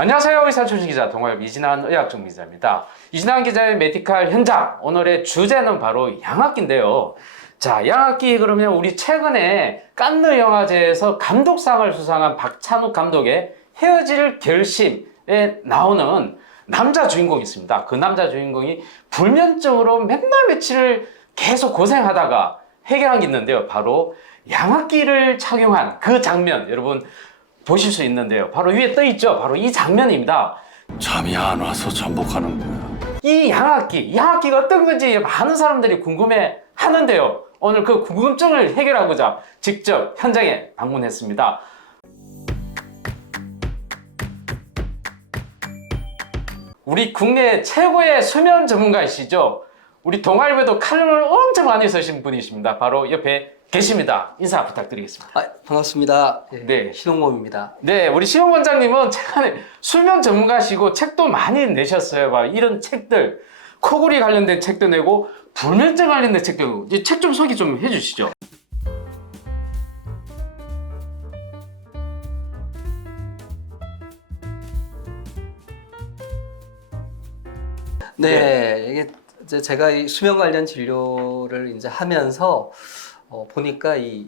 안녕하세요. 의사 출신 기자 동아일보 이진한 의학적 기자입니다. 이진한 기자의 메디칼 현장, 오늘의 주제는 바로 양악기인데요. 자, 양악기 그러면 우리 최근에 칸느 영화제에서 감독상을 수상한 박찬욱 감독의 헤어질 결심에 나오는 남자 주인공이 있습니다. 그 남자 주인공이 불면증으로 맨날 며칠을 계속 고생하다가 해결한 게 있는데요. 바로 양악기를 착용한 그 장면, 여러분 보실 수 있는데요. 바로 위에 떠 있죠. 바로 이 장면입니다. 잠이 안 와서 잠복하는 거야. 이 양악기가 어떤 건지 많은 사람들이 궁금해 하는데요. 오늘 그 궁금증을 해결하고자 직접 현장에 방문했습니다. 우리 국내 최고의 수면 전문가이시죠. 우리 동아일보에도 칼럼을 엄청 많이 쓰신 분이십니다. 바로 옆에 계십니다. 인사 부탁드리겠습니다. 반갑습니다. 네. 신홍범입니다. 네, 우리 신홍 원장님은 최근에 수면 전문가시고 책도 많이 내셨어요. 막 이런 책들, 코골이 관련된 책도 내고 불면증 관련된 책도 내고 책 좀 소개 좀 해주시죠. 네, 이게 이제 제가 이 수면 관련 진료를 이제 하면서 보니까 이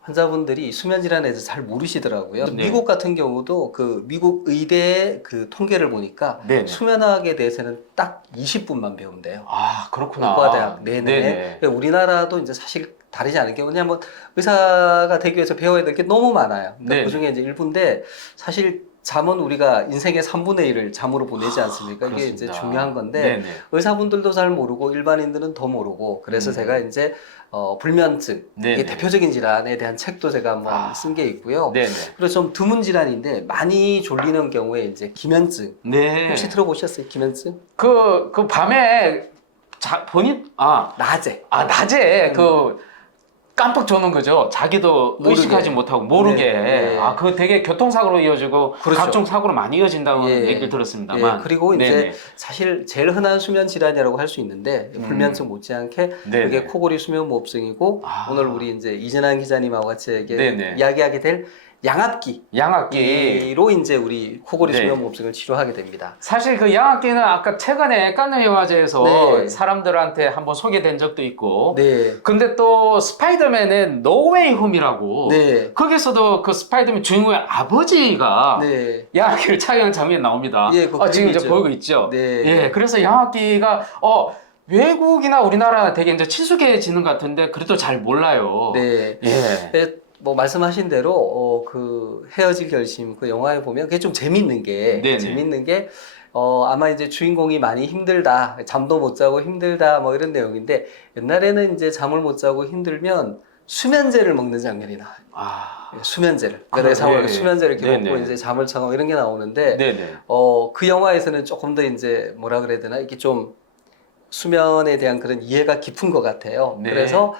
환자분들이 수면 질환에 대해서 잘 모르시더라고요. 네. 미국 같은 경우도 그 미국 의대의 그 통계를 보니까 네네. 수면학에 대해서는 딱 20분만 배운대요. 아, 그렇구나. 의과대학 내내. 네네. 그러니까 우리나라도 이제 사실 다르지 않은 게 뭐냐면 의사가 되기 위해서 배워야 될 게 너무 많아요. 그러니까 네. 그 중에 이제 일부인데 사실 잠은 우리가 인생의 3분의 1을 잠으로 보내지 않습니까? 이게 이제 그렇습니다. 중요한 건데 네네. 의사분들도 잘 모르고 일반인들은 더 모르고 그래서 제가 이제 불면증 네네. 이게 대표적인 질환에 대한 책도 제가 한번 쓴 게 있고요. 네네. 그리고 좀 드문 질환인데 많이 졸리는 경우에 이제 기면증 네. 혹시 들어보셨어요? 기면증? 그 밤에 낮에 깜빡 조는 거죠. 자기도 모르게. 의식하지 못하고 모르게. 네, 네. 아, 그거 되게 교통사고로 이어지고 그렇죠. 각종 사고로 많이 이어진다고 예. 얘기를 들었습니다만. 예, 그리고 이제 네네. 사실 제일 흔한 수면 질환이라고 할 수 있는데 불면증 못지않게 네네. 그게 코골이 수면무호흡증이고 아. 오늘 우리 이제 이진환 기자님하고 같이 네네. 이야기하게 될 양압기로 양악기. 이제 우리 코골이 네. 수면무호흡증을 치료하게 됩니다. 사실 그 양악기는 아까 최근에 칸느 영화제에서 네. 사람들한테 한번 소개된 적도 있고. 네, 근데 또 스파이더맨의 노웨이 홈이라고. 네, 거기서도 그 스파이더맨 주인공의 아버지가 네, 양악기를 착용한 장면이 나옵니다. 예, 그거 지금 그리고 이제 있죠. 보이고 있죠. 네. 예, 그래서 양악기가 외국이나 우리나라 되게 이제 친숙해지는 것 같은데 그래도 잘 몰라요. 네. 예. 뭐 말씀하신 대로 그 헤어질 결심 그 영화에 보면 그게 좀 재밌는 게 아마 이제 주인공이 많이 힘들다 잠도 못 자고 힘들다 뭐 이런 내용인데 옛날에는 이제 잠을 못 자고 힘들면 수면제를 먹는 장면이 나와요. 아, 수면제를 그래, 그래서 예. 수면제를 이렇게 네네. 먹고 이제 잠을 자고 이런 게 나오는데 네네. 그 영화에서는 조금 더 이제 뭐라 그래야 되나 이게 좀 수면에 대한 그런 이해가 깊은 것 같아요. 네. 그래서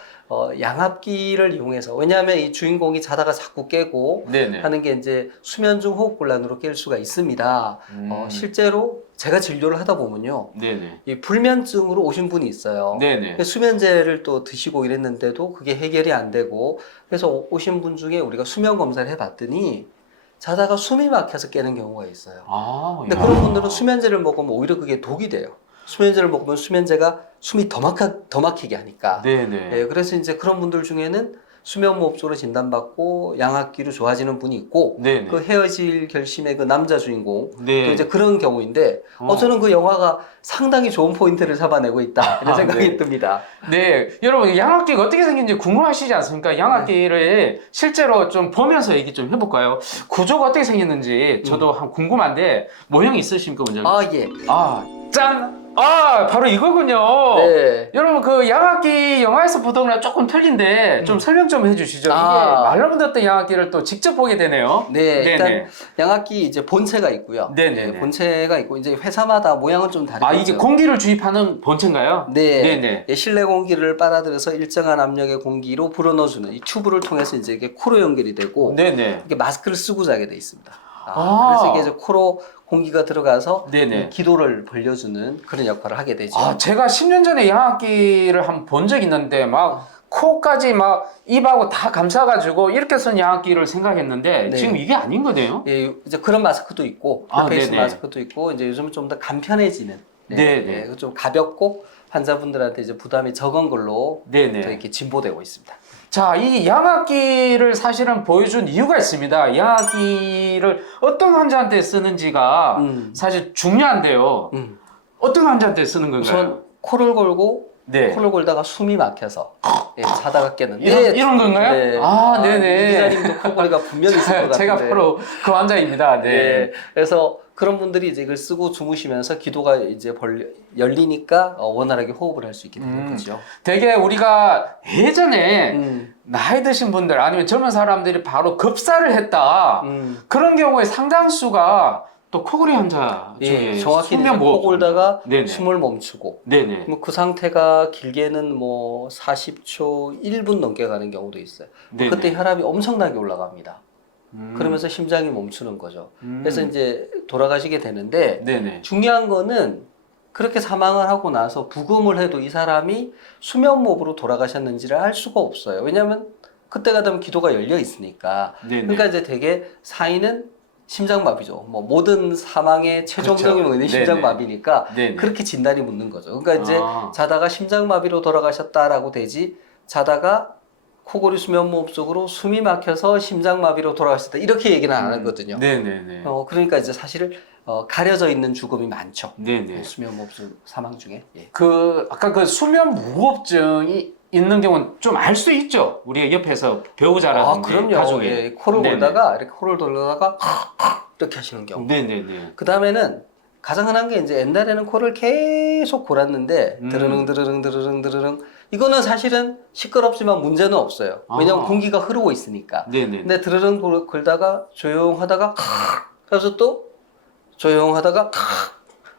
양압기를 이용해서 왜냐하면 이 주인공이 자다가 자꾸 깨고 네네. 하는 게 이제 수면 중 호흡곤란으로 깰 수가 있습니다. 실제로 제가 진료를 하다 보면요, 네네. 이 불면증으로 오신 분이 있어요. 네네. 수면제를 또 드시고 이랬는데도 그게 해결이 안 되고 그래서 오신 분 중에 우리가 수면 검사를 해봤더니 자다가 숨이 막혀서 깨는 경우가 있어요. 아, 근데 야. 그런 분들은 수면제를 먹으면 오히려 그게 독이 돼요. 수면제를 먹으면 수면제가 숨이 더 막히게 하니까. 네네. 예, 그래서 이제 그런 분들 중에는 수면무호흡증으로 진단받고 양압기로 좋아지는 분이 있고 네네. 그 헤어질 결심의 그 남자 주인공 네. 또 이제 그런 경우인데 저는 그 영화가 상당히 좋은 포인트를 잡아내고 있다 이런 생각이 네. 듭니다. 네, 여러분 양악기가 어떻게 생긴지 궁금하시지 않습니까? 양악기를 실제로 좀 보면서 얘기 좀 해볼까요? 구조가 어떻게 생겼는지 저도 한 궁금한데 모형 있으십니까, 원장님? 아 예. 짠! 바로 이거군요. 네. 여러분 그 양악기 영화에서 보던 거랑 조금 틀린데 좀 설명 좀 해주시죠. 이게 아. 말로 듣던 양악기를 또 직접 보게 되네요. 네, 일단 네네. 양압기 이제 본체가 있고요. 네네네. 네, 본체가 있고 이제 회사마다 모양은 좀 다르죠. 이게 공기를 주입하는 본체인가요? 네, 네네. 예, 실내 공기를 빨아들여서 일정한 압력의 공기로 불어넣어주는 이 튜브를 통해서 이제 이게 코로 연결이 되고 네네. 이게 마스크를 쓰고 자게 돼 있습니다. 아. 그래서 이게 이제 코로 공기가 들어가서 네네. 이 기도를 벌려주는 그런 역할을 하게 되죠. 제가 10년 전에 양악기를 한번 본 적이 있는데 막 코까지 막 입하고 다 감싸가지고 이렇게 쓴 양압기를 생각했는데 네. 지금 이게 아닌 거네요. 예, 이제 그런 마스크도 있고 아, 풀페이스 네네. 마스크도 있고 이제 요즘은 좀 더 간편해지는 네네. 좀 가볍고 환자분들한테 이제 부담이 적은 걸로 네네. 또 이렇게 진보되고 있습니다. 자, 이 양압기를 사실은 보여준 이유가 있습니다. 양압기를 어떤 환자한테 쓰는지가 사실 중요한데요. 어떤 환자한테 쓰는 건가요? 우선 코를 골고 네. 코를 골다가 숨이 막혀서 자다가 깨는 이런 건가요? 네. 아, 네네. 이 기자님도 코골이가 분명히 있을 것 같은데 제가 바로 그 환자입니다. 네. 네. 그래서 그런 분들이 이제 이걸 쓰고 주무시면서 기도가 이제 열리니까 원활하게 호흡을 할 수 있게 되는 거죠. 되게 우리가 예전에 나이 드신 분들 아니면 젊은 사람들이 바로 급사를 했다. 그런 경우에 상당수가 또 코골이 환자 중에 예, 정확히 수면 코 골다가 네네. 숨을 멈추고 네네. 뭐 그 상태가 길게는 뭐 40초, 1분 넘게 가는 경우도 있어요. 네네. 그때 혈압이 엄청나게 올라갑니다. 그러면서 심장이 멈추는 거죠. 그래서 이제 돌아가시게 되는데 네네. 중요한 거는 그렇게 사망을 하고 나서 부검을 해도 이 사람이 수면무호흡으로 돌아가셨는지를 알 수가 없어요. 왜냐하면 그때가 되면 기도가 열려 있으니까. 네네. 그러니까 이제 되게 사인은 심장마비죠. 뭐 모든 사망의 최종적인 그렇죠. 원인이 네네. 심장마비니까 네네. 그렇게 진단이 묻는 거죠. 그러니까 이제 아. 자다가 심장마비로 돌아가셨다라고 되지 자다가 코골이 수면무호흡 속으로 숨이 막혀서 심장마비로 돌아가셨다 이렇게 얘기는 안 하거든요. 네네네. 그러니까 이제 사실 가려져 있는 죽음이 많죠. 네네. 수면무호흡 사망 중에. 예. 그 아까 그 수면 무호흡증이 있는 경우는 좀 알 수 있죠. 우리 옆에서 배우자라든지 그럼요. 가족이. 예, 코를 네네. 골다가 이렇게 코를 돌다가 이렇게 하시는 경우. 네네네. 그 다음에는 가장 흔한 게 이제 옛날에는 코를 계속 골았는데 드르릉 이거는 사실은 시끄럽지만 문제는 없어요. 왜냐하면 아. 공기가 흐르고 있으니까. 네네. 근데 드르릉 골다가 조용하다가 그래서 또 조용하다가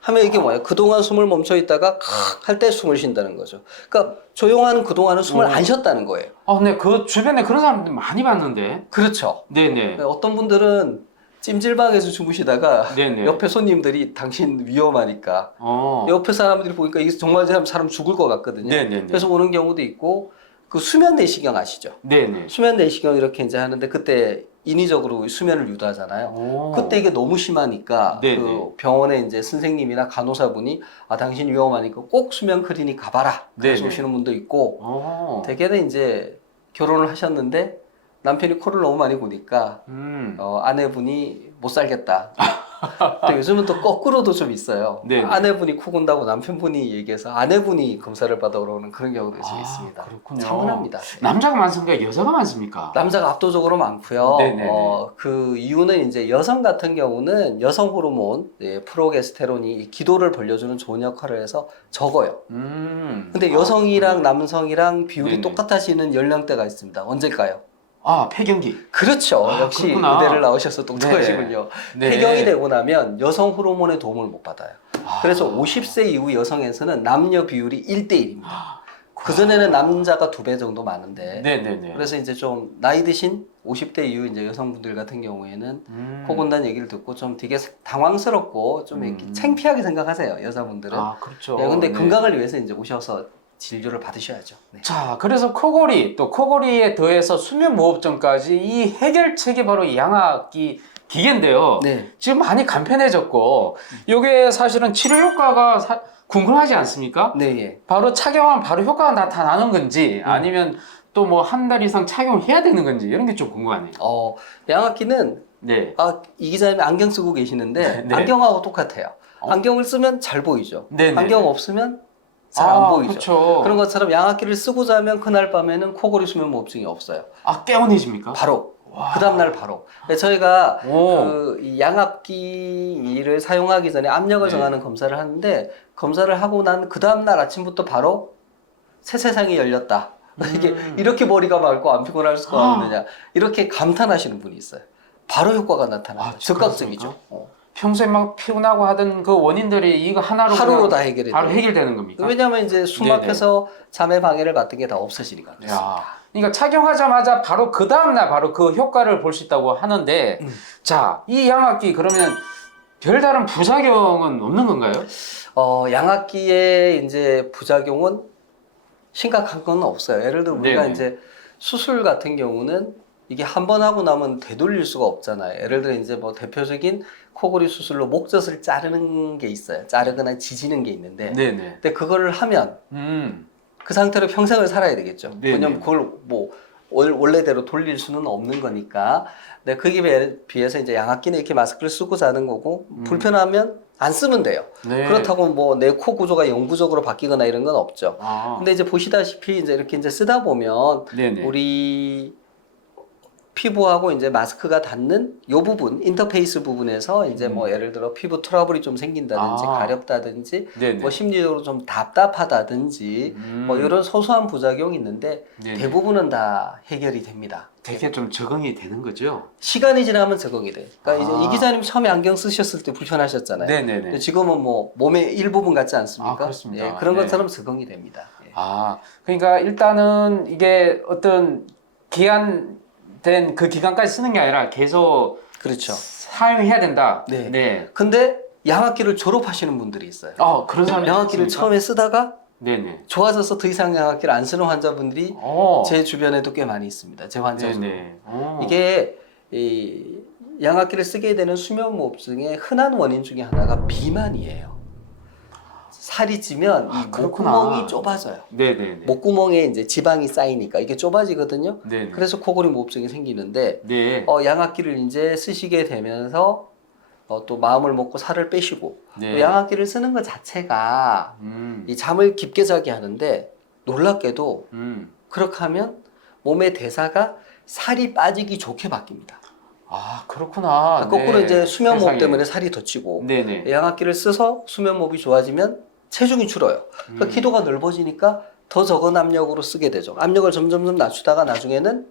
하면 이게 뭐예요? 그동안 숨을 멈춰 있다가 할 때 숨을 쉰다는 거죠. 그러니까 조용한 그동안은 숨을 안 쉬었다는 거예요. 근데 그 주변에 그런 사람들 많이 봤는데. 그렇죠. 네네. 어떤 분들은 찜질방에서 주무시다가 네네. 옆에 손님들이 당신 위험하니까 어. 옆에 사람들이 보니까 이게 정말 사람 죽을 것 같거든요. 네네네. 그래서 오는 경우도 있고 그 수면 내시경 아시죠? 네네. 수면 내시경 이렇게 이제 하는데 그때 인위적으로 수면을 유도하잖아요. 오. 그때 이게 너무 심하니까 네네. 그 병원에 이제 선생님이나 간호사분이 당신 위험하니까 꼭 수면 클리닉 가봐라. 그래서 네네. 오시는 분도 있고 어. 대개는 이제 결혼을 하셨는데 남편이 코를 너무 많이 고니까 아내분이 못 살겠다. 근데 요즘은 또 거꾸로도 좀 있어요. 네네. 아내분이 코 곤다고 남편분이 얘기해서 아내분이 검사를 받아오러 오는 그런 경우도 좀 아, 있습니다. 그렇군요. 차분합니다. 남자가 많습니까? 여자가 많습니까? 남자가 압도적으로 많고요. 네네네. 그 이유는 이제 여성 같은 경우는 여성 호르몬 프로게스테론이 기도를 벌려주는 좋은 역할을 해서 적어요. 근데 여성이랑 남성이랑 비율이 네네. 똑같아지는 연령대가 있습니다. 언제일까요? 폐경기. 그렇죠. 아, 역시 그렇구나. 의대를 나오셔서 똑똑하시군요. 네. 폐경이 되고 나면 여성 호르몬의 도움을 못 받아요. 그래서 50세 이후 여성에서는 남녀 비율이 1대1입니다. 그전에는 남자가 2배 정도 많은데. 네네네. 그래서 이제 좀 나이 드신 50대 이후 이제 여성분들 같은 경우에는 코 곤다는 얘기를 듣고 좀 되게 당황스럽고 좀 이렇게 창피하게 생각하세요. 여자분들은. 그렇죠. 근데 네. 건강을 위해서 이제 오셔서 진료를 받으셔야죠. 네. 자, 그래서 코골이, 또 코골이에 더해서 수면무호흡증까지 이 해결책이 바로 이 양압기 기계인데요. 네. 지금 많이 간편해졌고, 이게 사실은 치료 효과가 궁금하지 않습니까? 네, 예. 바로 착용하면 바로 효과가 나타나는 건지, 아니면 또 뭐 한 달 이상 착용해야 되는 건지, 이런 게 좀 궁금하네요. 양압기는 네. 이 기자님이 안경 쓰고 계시는데 네. 안경하고 똑같아요. 안경을 쓰면 잘 보이죠. 네네. 안경 없으면 잘 안 보이죠. 그렇죠. 그런 것처럼 양압기를 쓰고 자면 그날 밤에는 코골이 수면무호흡증이 없어요. 깨어내집니까? 바로 그 다음날 바로. 저희가 오. 이 양압기를 사용하기 전에 압력을 네. 정하는 검사를 하는데 검사를 하고 난 그 다음날 아침부터 바로 새 세상이 열렸다. 이게 이렇게 머리가 맑고 안 피곤할 수가 없느냐 이렇게 감탄하시는 분이 있어요. 바로 효과가 나타나요. 즉각적이죠. 평소에 막 피곤하고 하던 그 원인들이 이거 하나로 하루로 다 해결이 바로 돼요. 해결되는 겁니까? 왜냐하면 이제 숨 막혀서 잠에 방해를 받던 게 다 없어지니까. 야, 그러니까 착용하자마자 바로 그 다음날 바로 그 효과를 볼 수 있다고 하는데, 자, 이 양압기 그러면 별다른 부작용은 없는 건가요? 양압기의 이제 부작용은 심각한 건 없어요. 예를 들어 우리가 네네. 이제 수술 같은 경우는 이게 한 번 하고 나면 되돌릴 수가 없잖아요. 예를 들어 이제 뭐 대표적인 코골이 수술로 목젖을 자르는 게 있어요. 자르거나 지지는 게 있는데, 네네. 근데 그거를 하면 그 상태로 평생을 살아야 되겠죠. 네네. 왜냐면 그걸 뭐 원래대로 돌릴 수는 없는 거니까. 근데 거기에 비해서 이제 양압기는 이렇게 마스크를 쓰고 자는 거고 불편하면 안 쓰면 돼요. 네. 그렇다고 뭐 내 코 구조가 영구적으로 바뀌거나 이런 건 없죠. 아. 근데 이제 보시다시피 이제 이렇게 이제 쓰다 보면 네네. 우리 피부하고 이제 마스크가 닿는 요 부분, 인터페이스 부분에서 이제 뭐 예를 들어 피부 트러블이 좀 생긴다든지 아. 가렵다든지 네네. 뭐 심리적으로 좀 답답하다든지 뭐 이런 소소한 부작용이 있는데 네네. 대부분은 다 해결이 됩니다. 되게 좀 적응이 되는 거죠? 시간이 지나면 적응이 돼요. 그러니까 아. 이제 이 기자님 처음에 안경 쓰셨을 때 불편하셨잖아요. 네네네. 근데 지금은 뭐 몸의 일부분 같지 않습니까? 아, 그렇습니다. 예, 그런 네. 것처럼 적응이 됩니다. 예. 아, 그러니까 일단은 이게 어떤 기한된 그 기간까지 쓰는 게 아니라 계속 그렇죠. 사용해야 된다. 네. 네. 근데 양압기를 졸업하시는 분들이 있어요. 그런 사람이 양압기를 있습니까? 처음에 쓰다가 네네. 좋아져서 더 이상 양압기를 안 쓰는 환자분들이 제 주변에도 꽤 많이 있습니다. 제 환자 중. 네네. 이게 이 양압기를 쓰게 되는 수면무호흡증의 흔한 원인 중에 하나가 비만이에요. 살이 찌면 이 그렇구나. 목구멍이 좁아져요. 네네네. 목구멍에 이제 지방이 쌓이니까 이게 좁아지거든요. 네네. 그래서 코골이 무호흡증이 생기는데 네. 양압기를 이제 쓰시게 되면서 또 마음을 먹고 살을 빼시고 네. 또 양압기를 쓰는 것 자체가 이 잠을 깊게 자게 하는데 놀랍게도 그렇게 하면 몸의 대사가 살이 빠지기 좋게 바뀝니다. 아, 그렇구나. 거꾸로 네. 이제 수면무호흡 세상에. 때문에 살이 더 찌고 네네. 양압기를 써서 수면무호흡이 좋아지면 체중이 줄어요. 그러니까 기도가 넓어지니까 더 적은 압력으로 쓰게 되죠. 압력을 점점 낮추다가 나중에는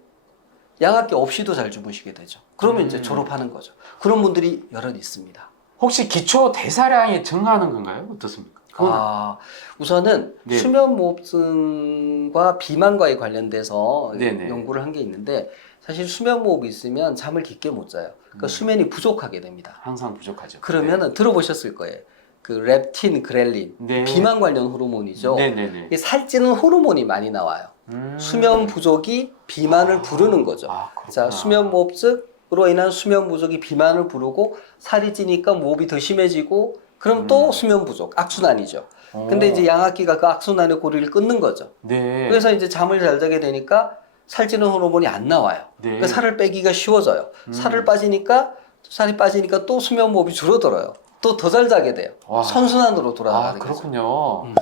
양압기 없이도 잘 주무시게 되죠. 그러면 이제 졸업하는 거죠. 그런 분들이 여럿 있습니다. 혹시 기초 대사량이 증가하는 건가요? 어떻습니까? 우선은 네. 수면무호흡증과 비만과에 관련돼서 네네. 연구를 한 게 있는데 사실 수면무호흡이 있으면 잠을 깊게 못 자요. 그러니까 수면이 부족하게 됩니다. 항상 부족하죠. 그러면은 들어보셨을 거예요. 그 렙틴, 그렐린, 네. 비만 관련 호르몬이죠. 네네네. 이게 살찌는 호르몬이 많이 나와요. 수면 부족이 비만을 부르는 거죠. 그렇구나. 자, 수면무호흡증으로 인한 수면 부족이 비만을 부르고 살이 찌니까 무호흡이 더 심해지고 그럼 또 수면 부족, 악순환이죠. 근데 이제 양압기가 그 악순환의 고리를 끊는 거죠. 네. 그래서 이제 잠을 잘 자게 되니까 살찌는 호르몬이 안 나와요. 네. 그러니까 살을 빼기가 쉬워져요. 살이 빠지니까 또 수면 무호흡이 줄어들어요. 또 더 잘 자게 돼요. 와. 선순환으로 돌아가게 되죠. 그렇군요.